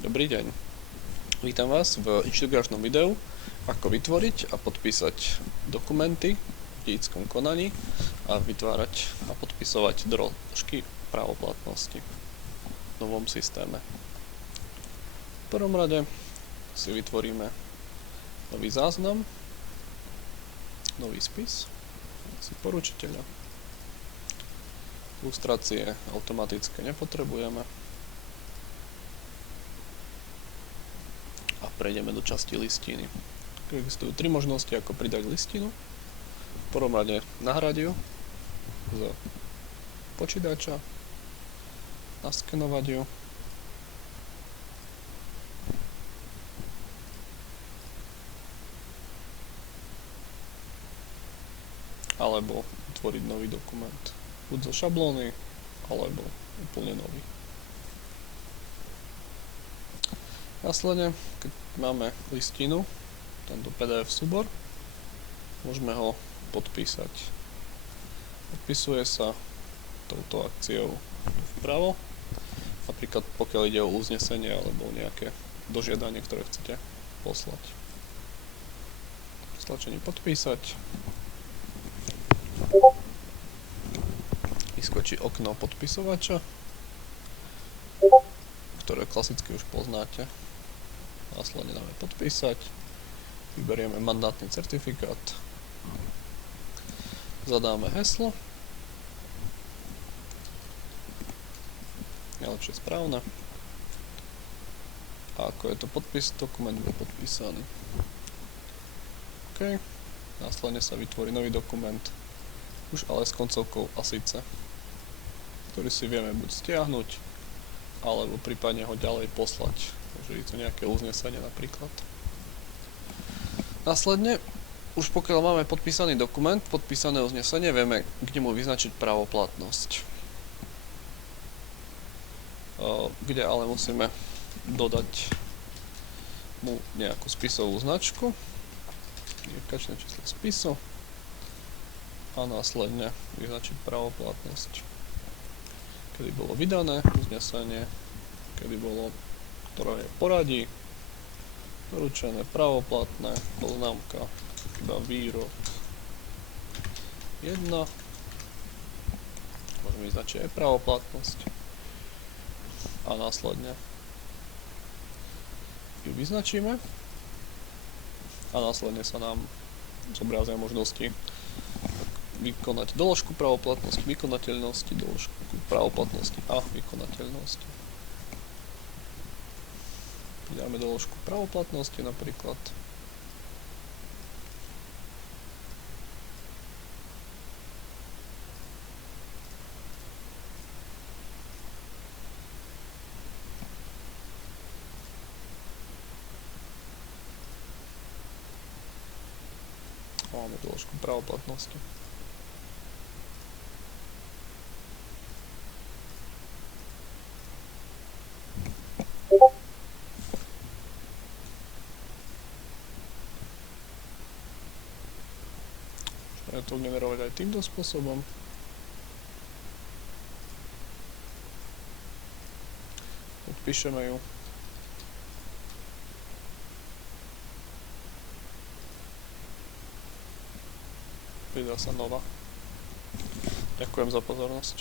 Dobrý deň. Vítam vás v inštruktážnom videu, ako vytvoriť a podpísať dokumenty v dedickom konaní a vytvárať a podpisovať doložky právoplatnosti v novom systéme. V prvom rade si vytvoríme nový záznam, nový spis, si poručiteľa. Ilustrácie automatické nepotrebujeme. A prejdeme do časti listiny. Existujú tri možnosti, ako pridať listinu. V prvom rade nahradiť ju z počítača, naskenovať ju, alebo vytvoriť nový dokument. Buď zo šablóny, alebo úplne nový. Následne, keď máme listinu, tento PDF súbor, môžeme ho podpísať. Podpisuje sa touto akciou vpravo, napríklad pokiaľ ide o uznesenie alebo nejaké dožiadanie, ktoré chcete poslať. Stlačenie podpísať. Vyskočí okno podpisovača, ktoré klasicky už poznáte. Následne dáme podpísať, vyberieme mandátny certifikát, zadáme heslo, najlepšie správne, a ako je to podpis, dokument bude podpísaný. OK, následne sa vytvorí nový dokument, už ale s koncovkou ASICE, ktorý si vieme buď stiahnuť, alebo prípadne ho ďalej poslať. Môže ísť to nejaké uznesenie napríklad. Následne, už pokiaľ máme podpísaný dokument, podpísané uznesenie, vieme, kde mu vyznačiť právoplatnosť. Kde ale musíme dodať mu nejakú spisovú značku, identifikačné číslo spisu a následne vyznačiť právoplatnosť. Kedy bolo vydané uznesenie, kedy bolo, ktoré je poradí, doručené, právoplatné, poznámka, iba výrok 1, môžeme vyznačiť aj právoplatnosť a následne ju vyznačíme a následne sa nám zobrazia možnosti vykonať doložku právoplatnosti, vykonateľnosti, doložku právoplatnosti a vykonateľnosti. Dáme doložku právoplatnosti napríklad. Máme doložku právoplatnosti. Môžeme to generovať aj týmto spôsobom. Podpíšeme ju. Pridá sa nová. Ďakujem za pozornosť.